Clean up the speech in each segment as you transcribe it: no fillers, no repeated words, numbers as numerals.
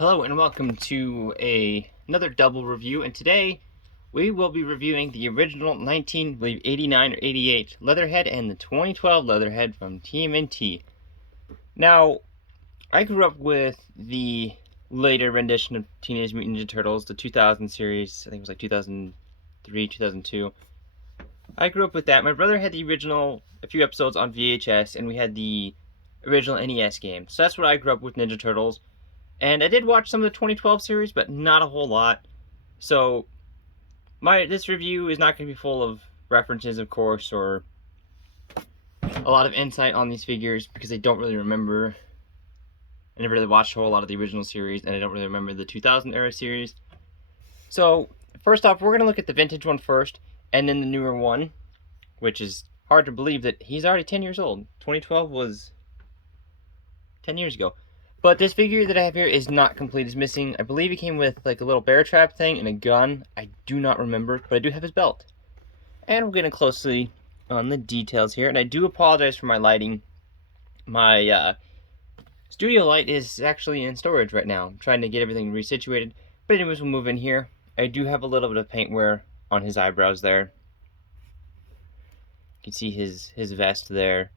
Hello and welcome to another double review, and today we will be reviewing the original 1989 or 88 Leatherhead and the 2012 Leatherhead from TMNT. Now, I grew up with the later rendition of Teenage Mutant Ninja Turtles, the 2000 series. I think it was like 2003, 2002. I grew up with that. My brother had the original, a few episodes on VHS, and we had the original NES game. So that's what I grew up with, Ninja Turtles. And I did watch some of the 2012 series, but not a whole lot. So this review is not going to be full of references, of course, or a lot of insight on these figures because I don't really remember. I never really watched a whole lot of the original series, and I don't really remember the 2000 era series. So first off, we're going to look at the vintage one first, and then the newer one, which is hard to believe that he's already 10 years old. 2012 was 10 years ago. But this figure that I have here is not complete. It's missing. I believe he came with like a little bear trap thing and a gun. I do not remember, but I do have his belt. And we're getting closely on the details here. And I do apologize for my lighting. My studio light is actually in storage right now. I'm trying to get everything resituated. But anyways, we'll move in here. I do have a little bit of paint wear on his eyebrows there. You can see his vest there.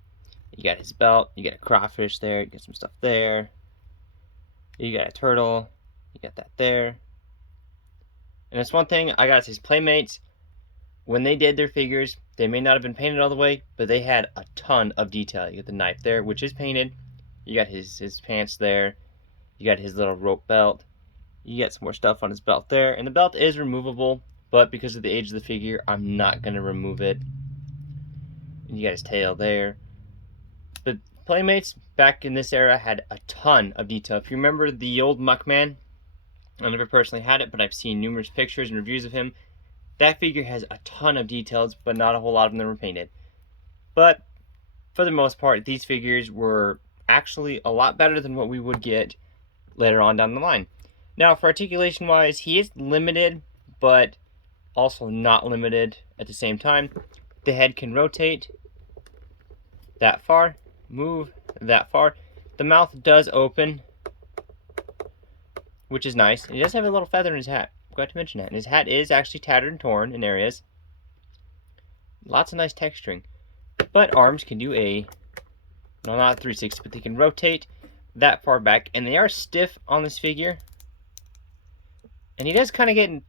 You got his belt. You got a crawfish there. You got some stuff there. You got a turtle, you got that there. And that's one thing I got his Playmates, when they did their figures, they may not have been painted all the way, but they had a ton of detail. You got the knife there, which is painted. You got his pants there. You got his little rope belt. You got some more stuff on his belt there. And the belt is removable, but because of the age of the figure, I'm not going to remove it. And you got his tail there. But Playmates back in this era had a ton of detail. If you remember the old Muckman, I never personally had it, but I've seen numerous pictures and reviews of him. That figure has a ton of details, but not a whole lot of them were painted. But for the most part, these figures were actually a lot better than what we would get later on down the line. Now, for articulation wise, he is limited, but also not limited at the same time. The head can rotate that far, move that far. The mouth does open, which is nice. And he does have a little feather in his hat. Forgot to mention that. And his hat is actually tattered and torn in areas. Lots of nice texturing. But arms can do no, not a 360, but they can rotate that far back. And they are stiff on this figure. And he does kind of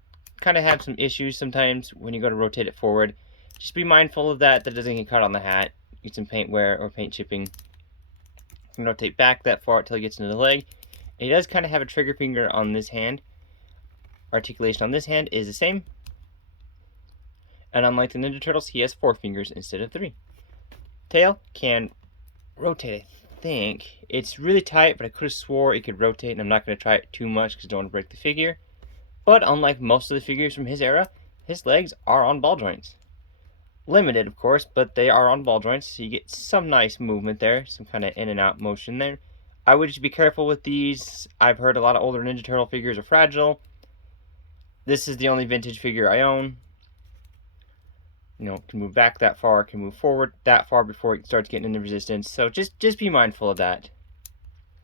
have some issues sometimes when you go to rotate it forward. Just be mindful of that it doesn't get caught on the hat. Get some paint wear or paint chipping. You can rotate back that far until he gets into the leg. And he does kind of have a trigger finger on this hand. Articulation on this hand is the same. And unlike the Ninja Turtles, he has 4 fingers instead of 3. Tail can rotate, I think. It's really tight, but I could have swore it could rotate, and I'm not going to try it too much because I don't want to break the figure. But unlike most of the figures from his era, his legs are on ball joints. Limited, of course, but they are on ball joints, so you get some nice movement there, some kind of in and out motion there. I would just be careful with these. I've heard a lot of older Ninja Turtle figures are fragile. This is the only vintage figure I own. You know, can move back that far, can move forward that far before it starts getting into resistance. So just be mindful of that.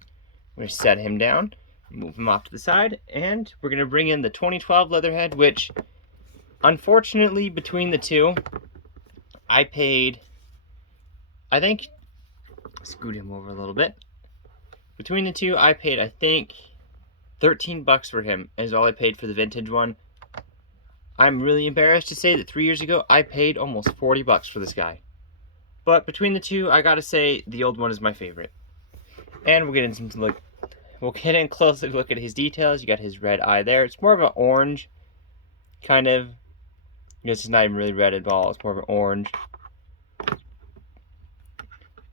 I'm going to set him down, move him off to the side, and we're going to bring in the 2012 Leatherhead, which, unfortunately, between the two, I paid, I think, scoot him over a little bit. Between the two, I paid, I think, $13 for him, is all I paid for the vintage one. I'm really embarrassed to say that 3 years ago, I paid almost $40 for this guy. But between the two, I gotta say, the old one is my favorite. And we'll get in closely look at his details. You got his red eye there. It's more of an orange, kind of. I guess it's not even really red at all. It's more of an orange. You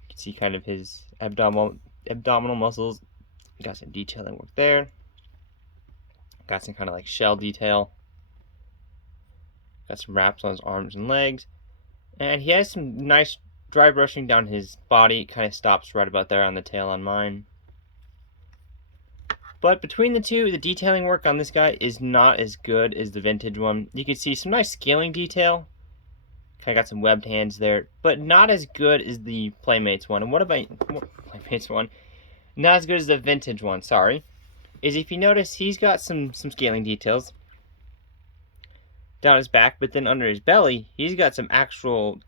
can see kind of his abdominal muscles. Got some detailing work there. Got some kind of like shell detail. Got some wraps on his arms and legs. And he has some nice dry brushing down his body. It kind of stops right about there on the tail on mine. But between the two, the detailing work on this guy is not as good as the vintage one. You can see some nice scaling detail. Kind of got some webbed hands there, but not as good as the Playmates one. And what about Playmates one? Not as good as the vintage one, sorry. is if you notice he's got some scaling details down his back, but then under his belly he's got some actual,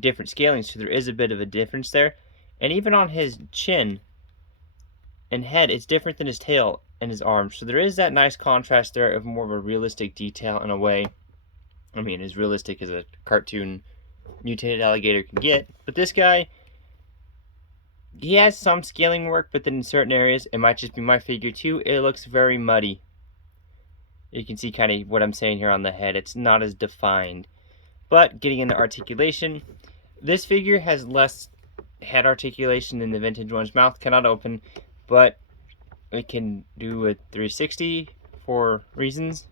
different scaling, so there is a bit of a difference there. And even on his chin and head, it's different than his tail and his arms, so there is that nice contrast there of more of a realistic detail in a way. I mean, as realistic as a cartoon mutated alligator can get. But this guy, he has some scaling work, but then in certain areas, it might just be my figure too, it looks very muddy. You can see kind of what I'm saying here on the head. It's not as defined. But getting into articulation, this figure has less head articulation than the vintage one's. Mouth cannot open, but it can do a 360 for reasons.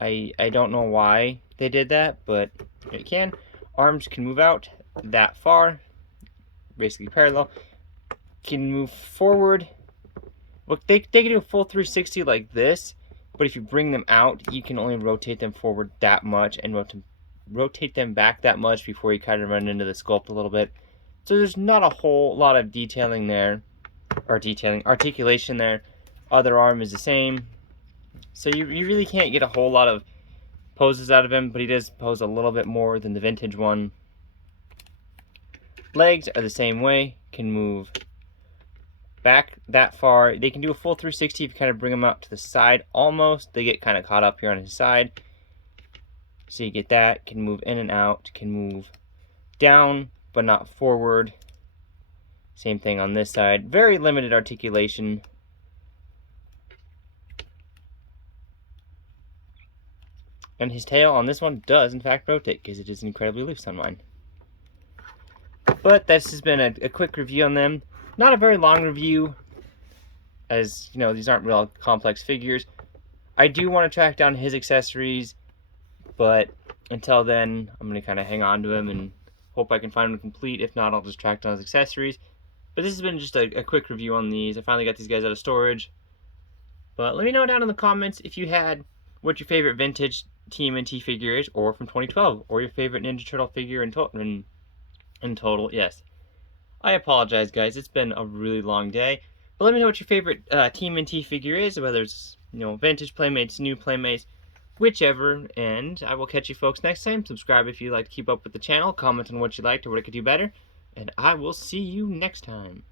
I don't know why they did that, but it can. Arms can move out that far, basically parallel. Can move forward. Look, they can do a full 360 like this, but if you bring them out, you can only rotate them forward that much and rotate them back that much before you kind of run into the sculpt a little bit. So there's not a whole lot of articulation there. Other arm is the same. So you really can't get a whole lot of poses out of him, but he does pose a little bit more than the vintage one. Legs are the same way, can move back that far. They can do a full 360 if you kind of bring them out to the side almost. They get kind of caught up here on his side. So you get that, can move in and out, can move down but not forward. Same thing on this side. Very limited articulation. And his tail on this one does in fact rotate because it is incredibly loose on mine. But this has been a quick review on them. Not a very long review, as you know, these aren't real complex figures. I do want to track down his accessories, but until then, I'm going to kind of hang on to him and hope I can find him complete. If not, I'll just track down his accessories. But this has been just a quick review on these. I finally got these guys out of storage. But let me know down in the comments if you had what your favorite vintage TMNT figure is, or from 2012, or your favorite Ninja Turtle figure in total. Yes. I apologize, guys. It's been a really long day. But let me know what your favorite TMNT figure is, whether it's vintage Playmates, new Playmates, whichever. And I will catch you folks next time. Subscribe if you like to keep up with the channel. Comment on what you liked or what I could do better. And I will see you next time.